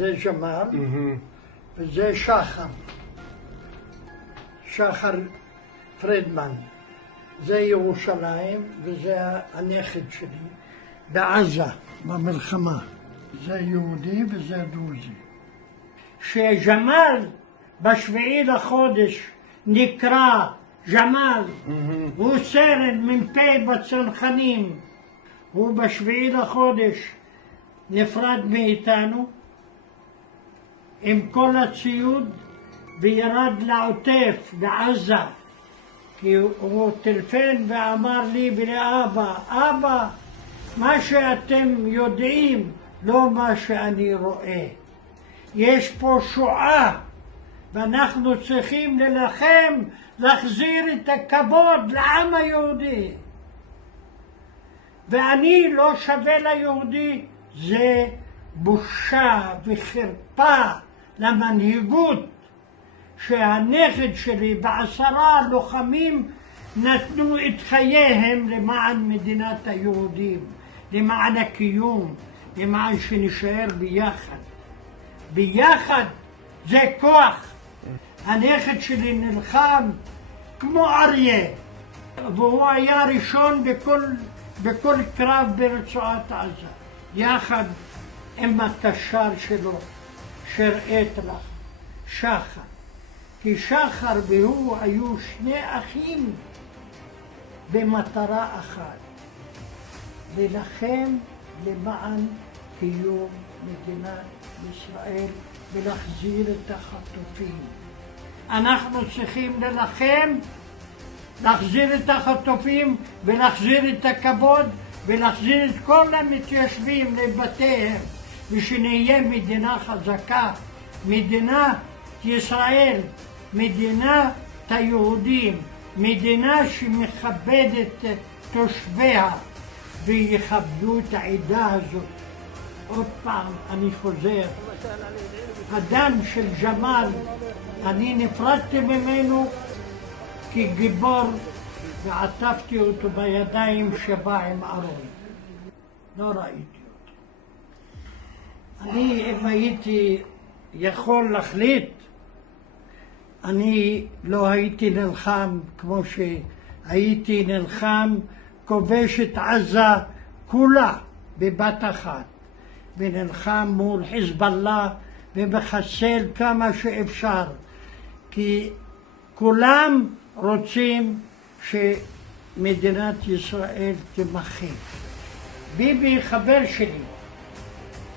זה ג'מאל, וזה שחר. שחר פרידמן. זה ירושלים, וזה הנכד שלי, בעזה, במלחמה. זה יהודי וזה דרוזי. שג'מאל בשביעי לחודש נקרא ג'מאל, הוא סרן מ"פ בצנחנים, הוא בשביעי לחודש נפרד מאיתנו עם כל הציוד וירד לעוטף בעזה, כי הוא טלפן ואמר לי ולאבא, אבא, מה שאתם יודעים לא מה שאני רואה, יש פה שואה ואנחנו צריכים ללחם להחזיר את הכבוד לעם היהודי, ואני לא שווה ליהודי. זה בושה וחרפה למנהיגות שהנכד שלי ו10 לוחמים נתנו את חייהם למען מדינת היהודים, למען הקיום, למען שנשאר ביחד. ביחד זה כוח. הנכד שלי נלחם כמו אריה, והוא היה ראשון בכל קרב ברצועת עזה, יחד עם הקשר שלו, שהראית לך, שחר. כי שחר והוא היו שני אחים במטרה אחת, להילחם למען קיום מדינת ישראל ולהחזיר את החטופים. אנחנו צריכים ללחם, להחזיר את החטופים ולהחזיר את הכבוד ולהחזיר את כל המתיישבים לבתיהם, ושנהיה מדינה חזקה, מדינת ישראל, מדינת היהודים, מדינה שמכבדת את תושביה ויכבדו את העדה הזאת. עוד פעם אני חוזר, הדם של ג'מאל, אני נפרדתי ממנו כגיבור ועטפתי אותו בידיים שבא עם ארון. לא ראיתי אותו. אני, אם הייתי יכול להחליט, אני לא הייתי נלחם כמו שהייתי נלחם, כובש את עזה כולה בבת אחת, ונלחם מול חיזבאללה ומחסל כמה שאפשר, כי כולם רוצים שמדינת ישראל תימחק. ביבי חבר שלי,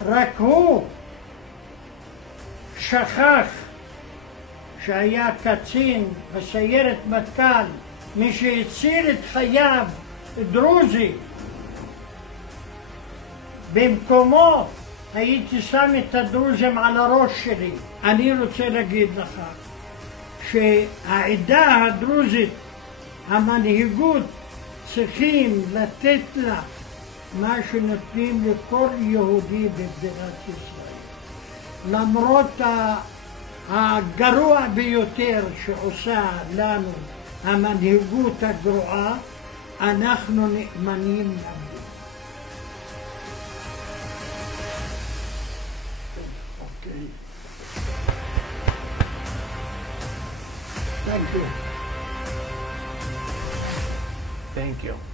רק הוא שכח שהיה קצין בסיירת מטכ"ל, מי שהציל את חייו, דרוזי. במקומו הייתי שם את הדרוזים על הראש שלי. אני רוצה להגיד לך שהעדה הדרוזית, המנהיגות, צריכים לתת לה מה שנותנים לכל יהודי במדינת ישראל. למרות הגרוע ביותר שעושה לנו המנהיגות הגרועה, אנחנו נאמנים למדינה. Thank you. Thank you.